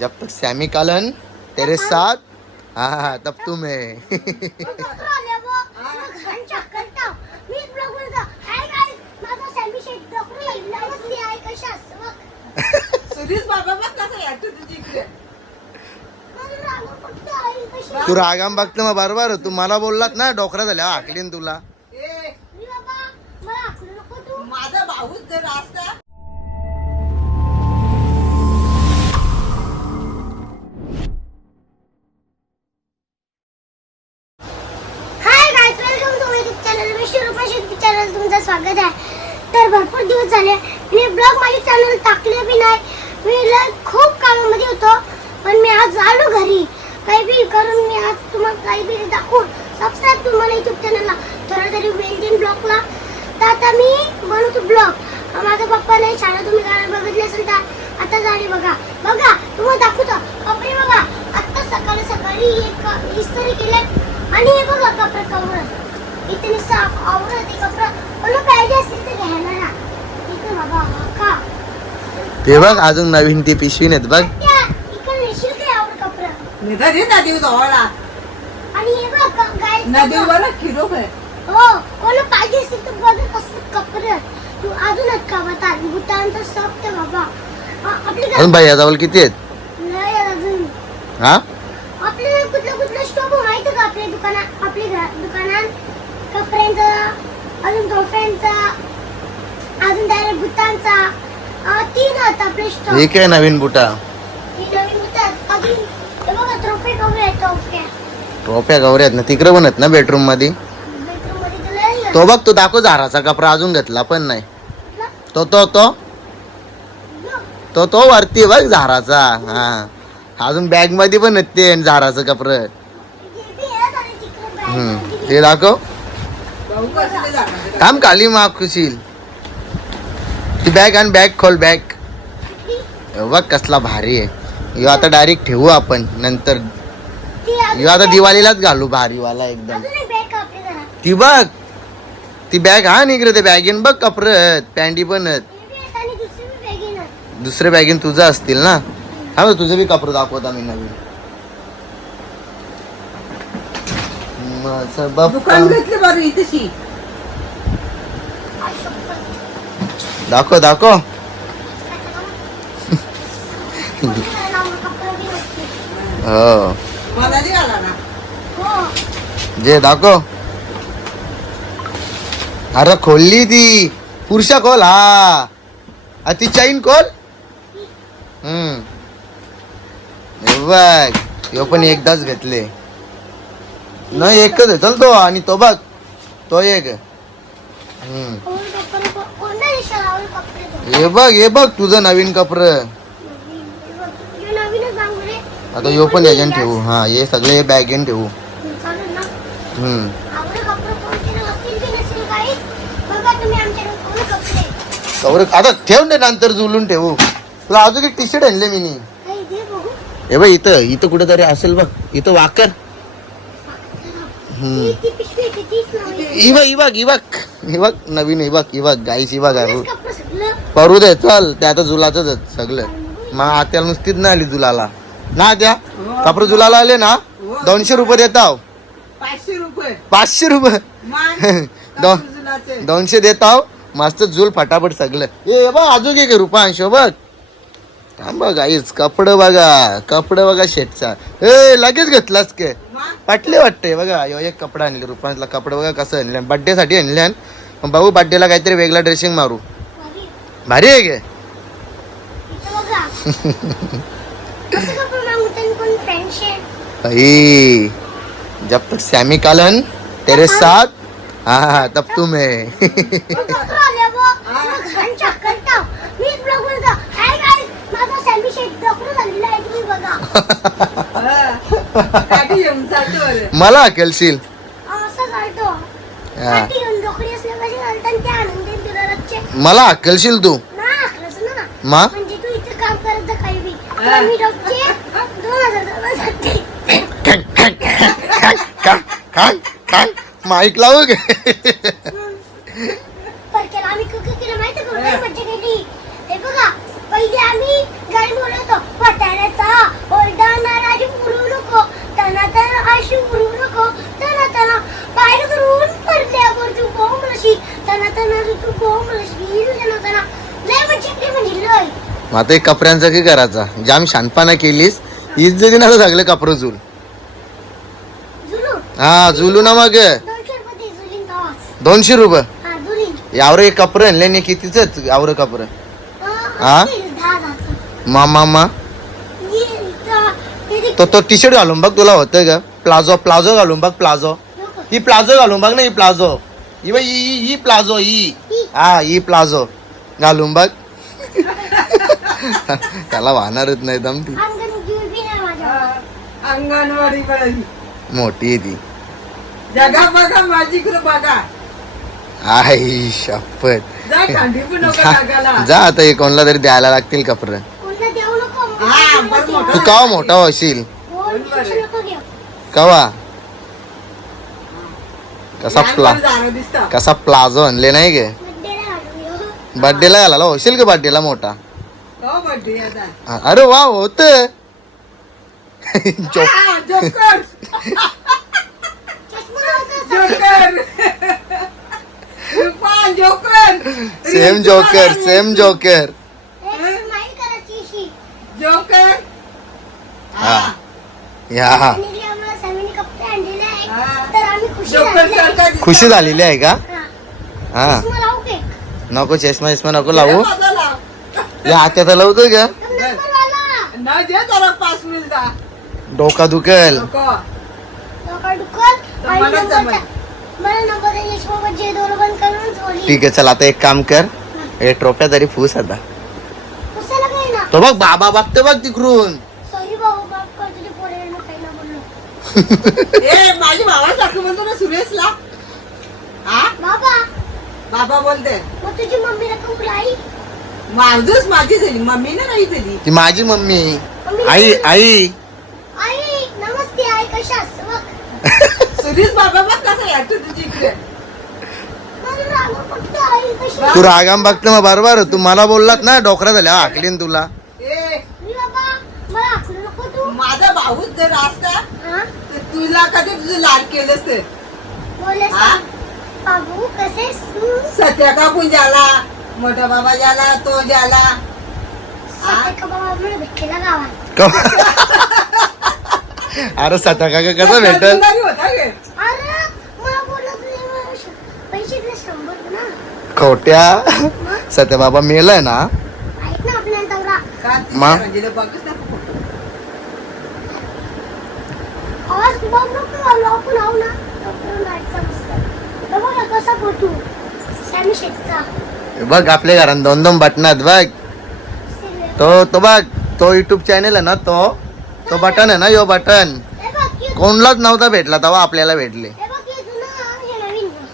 जब तक सैमी कालन तेरे साथ हाँ तब तुम है। तू रागाम बघतो मग बरोबर तू मला बोललात ना डोकरा झाल्या हाकलीन तुला। झाले. मी ब्लॉग माझ्या चॅनल टाकले बी नाही. मी लय खूप कामामध्ये होतो पण मी आज आलो घरी. काही बी करून मी आज तुम्हाला काही बी दाखवून सबस्क्राईब तुम्हाला युट्यूब चॅनलला थोडा तरी वेल देईन ब्लॉगला तर आता मी बनवतो ब्लॉग माझा पप्पा नाही शाळा तुम्ही गाणं बघितली असेल तर आता जाणे बघा. बघा तुम्हाला दाखवतो. कपडे बघा. आत्ता सकाळी सकाळी एक इस्त्री केले आणि हे बघा कपडे कवर इथे साफ आवडत ते कपडे. कोणी पाहिजे असतील तर घ्यायला ना. ते बघ अजून नवीन ती पिशवी नेत बघ. नदी जवळला आणि हे बघ गाय नदी वर खिरो आहे हो कोणी पाहिजे असेल तर बघ कसं कपडे. तू अजून भूतांचं सब ते बाबा. आ- आपली अजून गाय भैया जवळ किती आहेत? नाही अजून. हा? आपल्याला कुठलं कुठलं स्टॉप माहिती का? आपल्या दुकानात आपल्या दुकानात कपड्यांचा अजून अजून डायरेक्ट बुटांचा अं, तीन आहेत आपले स्टॉप हे काय नवीन बुटा नवीन बुटात अजून हे बघा ट्रॉफी कवर आहेत ट्रॉफी टोप्या गौऱ्या आहेत ना तिकडे पण आहेत ना बेडरूममध्ये बेडरूम आहे. तो बघ तू दाखव झाराचा कपडा अजून घेतला पण नाही. तो तो तो? तो तो वरती बघ झाराचा हा. अजून बॅगमध्ये पण ते झाराचं कपड. हे हम्म. ते दाखव. थांब खाली माग खुशील. ती बॅग आणि बॅग खोल बॅग? बघ कसला भारी आहे. ह्यो आता डायरेक्ट ठेवू आपण नंतर. ह्यो आता दिवाळीलाच घालू भारीवाला एकदम. ती बघ. ती बॅग हा निघरे ते बॅगेन बघ कपडे आहेत पॅन्टी पण दुसरी बॅगेन तुझं असतील ना? हा बघ, तुझं बी कपडे दाखवत आम्ही नवीन. दुकान घेतली बरं इथेशी. दाखव दाखव. हो. मला नाही आला ना. हो. जे दाखव. अरे खोलली ती. पुरुषा खोल हा. आ, ती चाईन खोल. हम्म. हे बघ ह्यो पण एकदाच घेतले. नाही एकच चल तो आणि तो बघ. तो एक. हम्म कोण कपडे कोणत्या दिवसाला आवड कपडे तो हे बघ हे बघ तुझं नवीन कपड. नवीन हे बघ, हे नवीनच बांगू रे आता ह्यो पण याच्यान ठेवू. हा हे सगळे हे बॅगेन ठेवू. चालेल ना? हम्म. कवर आता ठेव ना नंतर जुलून ठेवू. तुला अजून एक टी शर्ट आणले मी हे बघ इथं इथं कुठेतरी असेल बघ. इथं वाकर. पिशवी आहे, ती तीच नवीन ही बघ ही बघ ही बघ ही बघ नवीन ही बघ ही बघ गाईची ही बघ हेच कपडे सगळं परू दे चल ते आता जुलाच सगळं मग आत्याला नुसतीच नाही आली जुलाला ना त्या कपडे जुलाला आले ना दोनशे रुपये देताव पाचशे रुपये. दोनशे देताव मस्त जुल फटाफट सगळं ए बघ अजून एक रुपयांश बघ थांब गाईच कपडे बघा कपडे बघा शेटचा ए लगेच घेतलास के वाटले वाटते बघा. यो एक कपडा आणले रुपयातला कपडा. बघा कसं आणले. बड्डे साठी आणल्यान मग भाऊ बड्डेला काहीतरी वेगळा ड्रेसिंग मारू. भारी. भारी आहे गे भाई जब तक सैमी कालन तेरे साथ. हाँ हाँ तब है. टाव मी मला हकेलशील. असं घालतो. हा. काठी घेऊन डोकडी असल्या कशी घालतात ते आणून देईन तुला उरू नको. तना तना करून पडल्यावर तू तना तना तू तना तना लय म्हणजे लय. आता एक कपड्यांचा काय करायचा जाम शानपाना केलीस. इज्जती नका लागलं कपडं झुल. हा झुलू ना मग. दोनशे रुपये यावर एक कपडं आणले नाही कितीच यावर कपडं हा? मा मामा मा. तो तो टी शर्ट घालून बघ तुला होतंय का? प्लाझो प्लाझो घालून बघ प्लाझो. ही प्लाझो घालून बघ ना ही प्लाझो. ही बघ, ही ही- ही प्लाझो ही. ही. हा प्लाझो. घालून बघ. त्याला वाहणारच नाही दम ती. अंगणवाडी मोठी आहे ती. जगा बघा माझी बघा. आई शपथ. जा आता हे कोणाला तरी द्यायला लागतील कपडे. कोणला देऊ नको हा, बरं मोठं. तू कवा मोठा होशील? कवा? कसा प्ला लहान झाडं दिसतात. कसा प्लाझो आणले नाही गे? बड्डेला घालून येऊ बर्थडेला घालायला होशील का बर्थडेला मोठा? हो बड्डे आता. हा, अरे वा होत. जो- हा, जोकर चष्मा लावायचा असा. जोकर पहा, joker same joker same joker एक स्माईल करायची अशी. जोकर हा. या आणि आम्हाला सॅमीने कपडे आणलेले आहे हा. तर आम्ही खुशी झालेली आहे. का? हा. हा? नको चष्मा चष्मा नको लावू. या आता लावतो का? डोका दुखेल. नको डोका दुखल. आणि मला नंबरचा- जमेल. मला नंबर आहे यशोबा जे दोन बंद करून बोली ठीक आहे चल आता एक काम कर. हे. ट्रोफ्या तरी फूस आता. तो बघ बाबा बघतो बघ तिकडून सॉरी भाऊ बाप कर तुझे पोरेनं काही ना बोललो ए माझी भावासारखं म्हणतो ना सुरेशला. हा बाबा. बाबा बोलते. मग तुझी मम्मी रक्कम बुलाई माझच माझी झाली. मम्मी ना नाही झाली ती माझी मम्मी. आई आई. आई नमस्ते आई कशा असते सुरेश बाबा बघ कसा तुझी इकडे. तू रागाम बघतो मग बरोबर. तू मला बोललात ना डोकरा झाल्या. हाकलीन तुला. ए मी बाबा मला आखलू नको तू. माझा भाऊच जर असता तुला कधी तुझं लाड केलंच ते बोले हा? बाबू कसे सत्या काकून झाला मोठा बाबा झाला तो झाला सत्य अरे सता काका कसं भेटल खोट्या. मग? सत्या बाबा मेलाय ना? आहेत ना आपल्या तवरा का मा? म्हणजे बघच ना आवाज बघ नको आपण आहो ना. डॉक्टर नाईटचा मस्त बघा कसा फोटो सॅमी शेटचा बघ आपल्या घरात दोन दोन बटनात बघ. तो तो बघ तो युट्यूब चॅनल आहे ना तो. तो बटन आहे ना यो बटन कोणलाच नव्हता भेटला तेव्हा आपल्याला भेटले.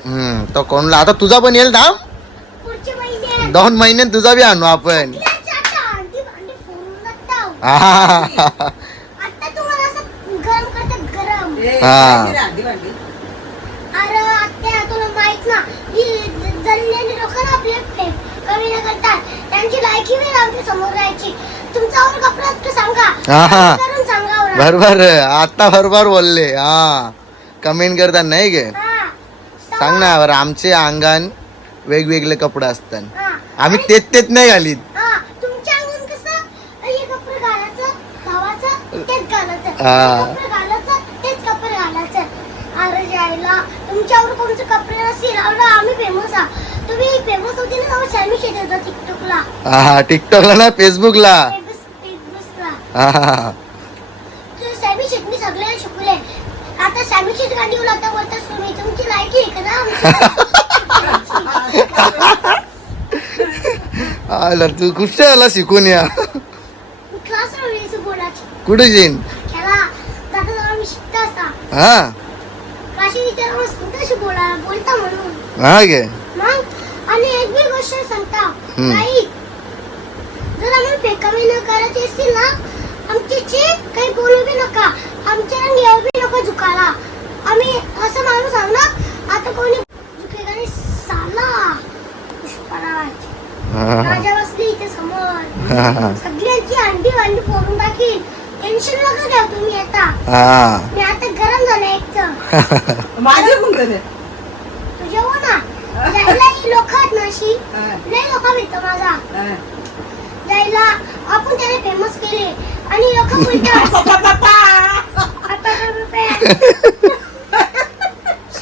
हम्म तो कोणला? आता तुझा पण येईल महिने दोन महिने तुझा बी आणू आपण सगळ्यांची आता अंडी भांडी फोडून टाकताव. आहा. आता तुम्हाला असं गरम करतात गरम ए, हा. काय रे, अंडी भांडी अरे आत्या तुला माहीत ना ही जळलेली लोक ना आपले फे- कमी न करतात त्यांची लायकी नाही आमच्यासमोर राहायची तुमच्यावर कपडा तर सांगा आहा. करून सांगा बरं. बरोबर आता बरोबर बोलले हा कमेंट करतात नाही गे हा. सांग ना बरं आमचे अंगण वेगवेगळे कपडे असतात हा. आम्ही तेच तेच नाही घालीत हा, तुमच्या अंगण कसं हे कपडे घालायचं धावाचं तेच घालायचं हा. हे कपडे घालायचं तेच कपडे घालायचं अरे जायला कोणते कपडे नसतील. आम्ही फेमस आहोत. तुम्ही फेमस होती ना तेव्हा सॅमी शेट होता टिकटॉकला हा टिकटॉकला ना फेसबुकला हा तर सॅमी शेटनी सगळ्यांना शिकवले आता शेट तुम्ही तुमची लायकी आहे का ना आला तू कुठच्या याला शिकून या. क्लास रवली बोलायची कुठे येईन दादा शिकता हा. विचार कुठे बोला बोलता म्हणून हा गे मग आणि एक बी गोष्ट सांगता हम्म. काही जर आम्हाला फेकामी न करायची असतील ना आमच्याची काही बोलू बी नका आमच्या रंग येऊ बी नका झुकाला आम्ही असं माणूस आहो ना आता कोणी झुकेगा नाही साला पुष्पराज हा. राजा बसली इथे समोर हा. सगळ्यांची अंडी वांडी फोडून टाकील टेन्शन नका घ्या तुम्ही आता. हा. मी आता गरम झालं एकच माझे कोण करे तुझ्या हो ना? जायला लोक आहेत ना अशी? हा, लय लोक भेटतो माझा. हा. त्याला आपण त्याला फेमस केले. आणि लोक बोलतात आता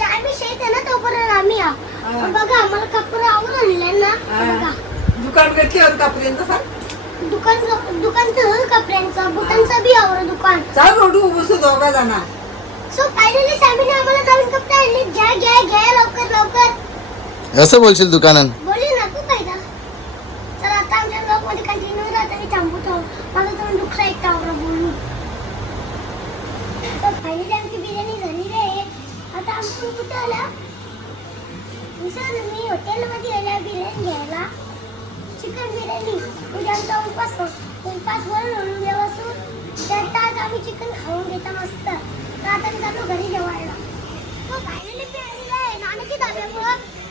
आम्ही शेत आहे ना तोपर्यंत आम्ही आ. बघा आम्हाला कपडे आवडून आणले ना. बघा. दुकान घेतल्यावर कापऱ्यांचं सांग. दुकान दुकानचं कपड्यांचं बुटांचं बी आवडं दुकान. चाल रोडू बसू दोघा जणा सो फायनली सॅमीने आम्हाला नवीन कपडे आणले. घ्या घ्या घ्या लवकर लवकर. असं बोलशील दुकानात? बोलली ना तू काय झालं? तर आता आमच्या ब्लॉगमध्ये कंटिन्यू राहता मी थांबवतो मला तुम्ही दुखला एक टावरा बोलू तर फायनली आमची बिर्याणी झाली रे. आता कुठं आला? मी हॉटेलमध्ये आल्या बिर्याणी घ्यायला. चिकन बिर्याणी. उद्या आमचा उपास उपास उद्यापासून तर आज आम्ही चिकन खाऊन घेता मस्त. तर आता मी जातो घरी जेवायला.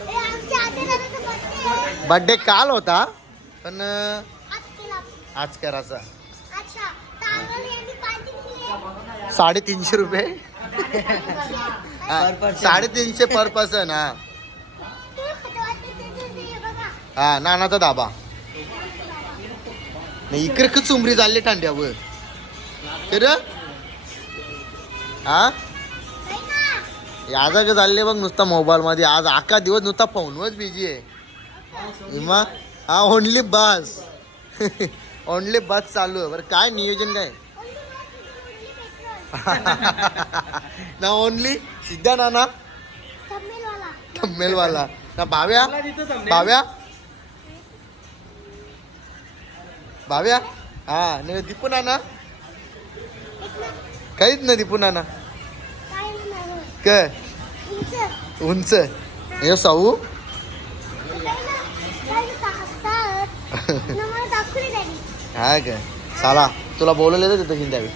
हे बर्थडे काल होता पण आज करायचा. साडेतीनशे रुपये? साडेतीनशे पर पर्सन हा. हा नानाचा दाबा. नाही इकडे खूप चुमरी चालली टांड्यावर. तर हा? याचा का चालले बघ नुसता मोबाईल मध्ये. आज अख्खा दिवस नुसता फोनवर बिझी आहे. इमा हा ओनली बस ओनली बस चालू आहे. बरं काय नियोजन काय? ना ओनली सिद्धा नाना? थंबेलवाला ना भाव्या? भाव्या? भाव्या हा नाही दीपू नाना काहीच ना दीपू नाना काय उंच हे साऊ हा काय साला तुला बोलवलं तर तिथं द्यावी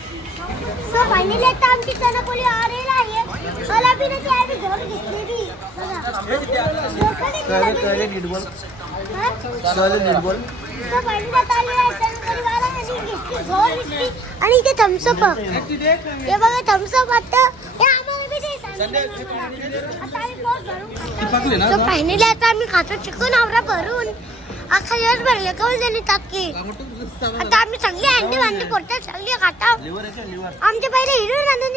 नीट बोल नीट बोल आणि इथे थम्सअप हे बघा थम्सअप आता. हे मला. आता आम्ही खातो. चिकन आवरा भरून. अख्खा दिवस भरले कवल त्यांनी टाकी आता आम्ही चांगली अंडी भांडी पडतात चांगली खाता. आमच्या पहिले हिरो रांधून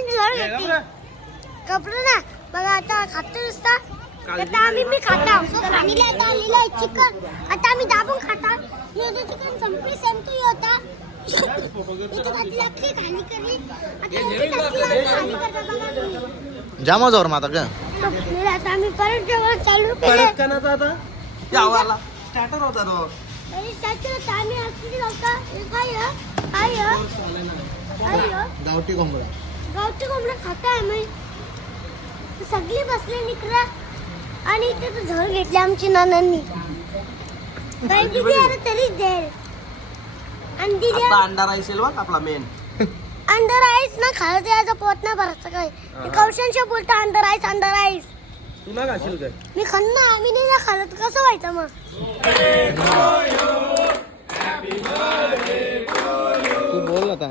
कपडे ना. बघा आता खातो नुसता. आता आम्ही मी खाता. आता आलेलं आहे चिकन. आता आम्ही दाबून खाता. हे चिकन संपली सेम टू होता इथं घातली अख्खी खाली करली. आता एवढी टाकली आणि खाली करतात बघा तुम्ही. जामा जोर माता का आता आम्ही. परत जेवण चालू केलं. स्टार्टर होता तो. आणि त्याच्यात आम्ही असली नव्हता. हे काय आहे? काय आहे? काय आहे? गावठी कोंबडा. गावठी कोंबडा खाताय आम्ही. सगळी बसले निकरा. आणि इथे तर झळ घेतली आमची नानांनी काही दिली अरे तरीच दे आणि दिली आता अंडा राईस येईल बघ आपला मेन अंडर आईस ना खायला द्यायचं पोट नाही भरायचं काय. कौशनशी बोलतो अंडर आईस अंडर आईस तू ना खाशील काय? मी खन्ना आम्ही नाही ना खाल्लं तर कसं व्हायचं मग? तू बोल आता.